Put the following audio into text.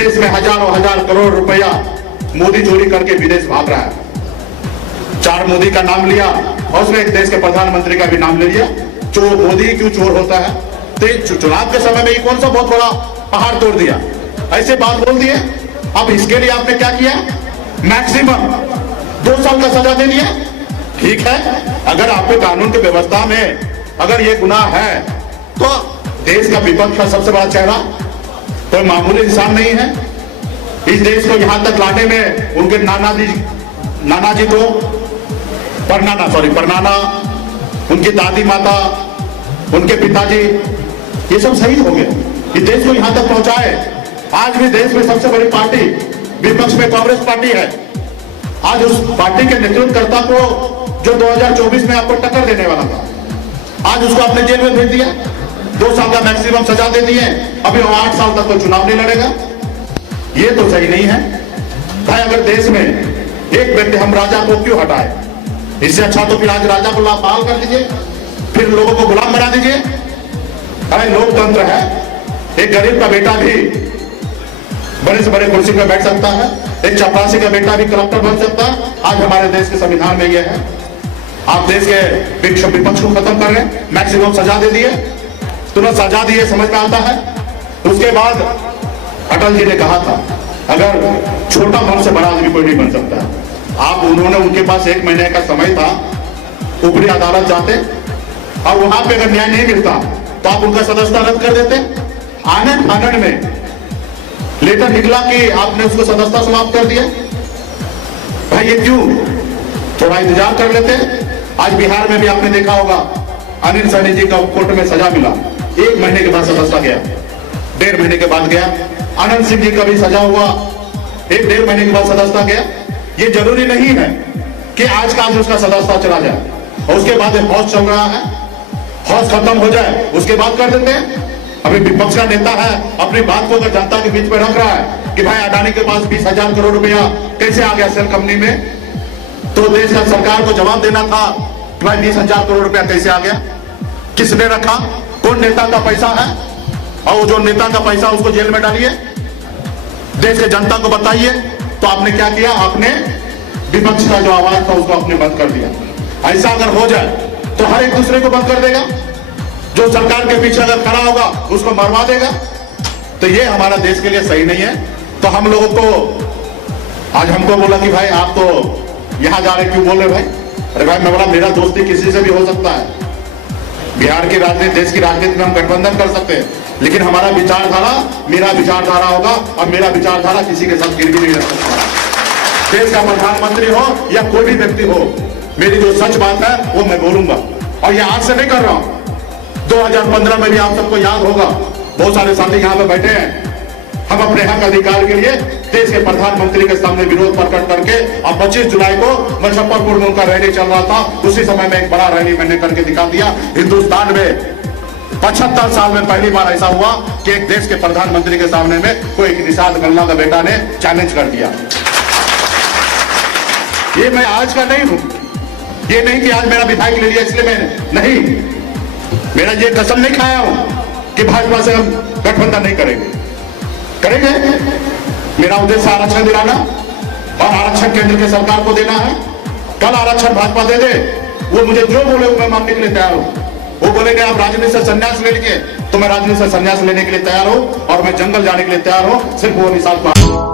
देश में हजारों हजार करोड़ रुपया मोदी चोरी करके विदेश भाग रहा है। 4 मोदी का नाम लिया और उसने एक देश के प्रधानमंत्री का भी नाम ले लिया। चोर मोदी क्यों चोर होता है? तो चुनाव के समय में कौन सा बहुत बड़ा पहाड़ तोड़ दिया, ऐसे बात बोल दिए। अब इसके लिए आपने क्या किया? मैक्सिमम 2 साल का सजा दे दिया। ठीक है, अगर आपके कानून की व्यवस्था में अगर ये गुनाह है तो देश का विपक्ष का सबसे बड़ा चेहरा कोई मामूली इंसान नहीं है। इस देश को यहां तक लाने में उनके नाना जी को परनाना, उनकी दादी माता, उनके पिताजी, ये सब शहीद हो गए। इस देश को यहां तक पहुंचाए। आज भी देश में सबसे बड़ी पार्टी विपक्ष में कांग्रेस पार्टी है। आज उस पार्टी के नेतृत्वकर्ता को जो 2024 में आपको टक्कर देने वाला था, आज उसको अपने जेल में भेज दिया। 2 साल का मैक्सिमम सजा दे दिए। अभी वो 8 साल तक कोई चुनाव नहीं लड़ेगा। ये तो सही नहीं है भाई। अगर देश में एक व्यक्ति, हम राजा को क्यों हटाए? इससे अच्छा तो फिर आज राजा को बहाल कर दीजिए, फिर लोगों को गुलाम बना दीजिए। अरे लोकतंत्र है, एक गरीब का बेटा भी बड़े से बड़े कुर्सी पर बैठ सकता है, एक चपरासी का बेटा भी कलेक्टर बन सकता है। आज हमारे देश के संविधान में यह है। आप देश के विपक्ष को खत्म कर रहे हैं, मैक्सिमम सजा दे दिए, तुरंत सजा दिए, समझ में आता है। उसके बाद अटल जी ने कहा था अगर छोटा मन से बड़ा आदमी कोई नहीं बन सकता। आप उन्होंने उनके पास 1 महीने का समय था, ऊपरी अदालत जाते और वहां पे अगर न्याय नहीं मिलता तो आप उनका सदस्यता रद्द कर देते। आनंद में लेटर निकला कि आपने उसको सदस्यता समाप्त कर दिया। भाई ये क्यों? थोड़ा इंतजार कर लेते। आज बिहार में भी आपने देखा होगा, अनिल सहनी जी का कोर्ट में सजा मिला, 1 महीने के बाद सदस्यता गया, 1.5 महीने के बाद गया। आनंद सिंह जी का भी सजा हुआ, 1-1.5 महीने के बाद सदस्यता गया। ये जरूरी नहीं है कि आज का आज उसका सदस्यता चला जाए और उसके बाद हौस चल रहा है, हौस खत्म हो जाए उसके बाद कर देते हैं। अभी विपक्ष का नेता है, अपनी बात को अगर जनता के बीच में रख रहा है कि भाई अडानी के पास 20,000 करोड़ रुपया कैसे आ गया सेल कंपनी में, तो देश का सरकार को जवाब देना था कि भाई 20,000 करोड़ रुपया कैसे आ गया, किसने रखा, कौन नेता का पैसा है, और जो नेता का पैसा उसको जेल में डालिए, देश के जनता को बताइए। तो आपने क्या किया? आपने विपक्ष का जो आवाज था उसको आपने बंद कर दिया। ऐसा अगर हो जाए तो हर एक दूसरे को बंद कर देगा, जो सरकार के पीछे अगर खड़ा होगा उसको मरवा देगा। तो ये हमारा देश के लिए सही नहीं है। तो हम लोगों को आज हमको बोला कि भाई आप तो यहां जा रहे, क्यों बोल रहे भाई? अरे भाई मैं बोला मेरा दोस्ती किसी से भी हो सकता है। बिहार की राजनीति, देश की राजनीति में हम गठबंधन कर सकते हैं, लेकिन हमारा विचारधारा मेरा विचारधारा होगा और मेरा विचारधारा किसी के साथ गिर भी नहीं रख सकता। देश का प्रधानमंत्री हो या कोई भी व्यक्ति हो, मेरी जो सच बात है वो मैं बोलूंगा। और ये आज से नहीं कर रहा हूं, 2015 में भी आप सबको याद होगा, बहुत सारे साथी यहाँ पे बैठे हैं। हम अपने हक अधिकार के लिए देश के प्रधानमंत्री के सामने विरोध प्रकट करके, और 25 जुलाई को मुजफ्फरपुर में उनका रैली चल रहा था, उसी समय में एक बड़ा रैली मैंने करके दिखा दिया। हिंदुस्तान में 75 साल में पहली बार ऐसा हुआ कि एक देश के प्रधानमंत्री के सामने में कोई निषाद गन्ना का बेटा ने चैलेंज कर दिया। ये मैं आज का नहीं हूं, ये नहीं कि आज मेरा विधायक ले लिया इसलिए मैं नहीं, मेरा ये कसम नहीं खाया हूं कि भाजपा से हम गठबंधन नहीं करेंगे। मेरा उद्देश्य आरक्षण दिलाना और आरक्षण केंद्र के सरकार को देना है। कल आरक्षण भाजपा दे दे, वो मुझे जो बोले वो मैं मानने के लिए तैयार हूं। वो बोलेंगे आप राजनीति से संन्यास ले लीजिए, तो मैं राजनीति से संन्यास लेने के लिए तैयार हूं और मैं जंगल जाने के लिए तैयार हूं, सिर्फ वो निशान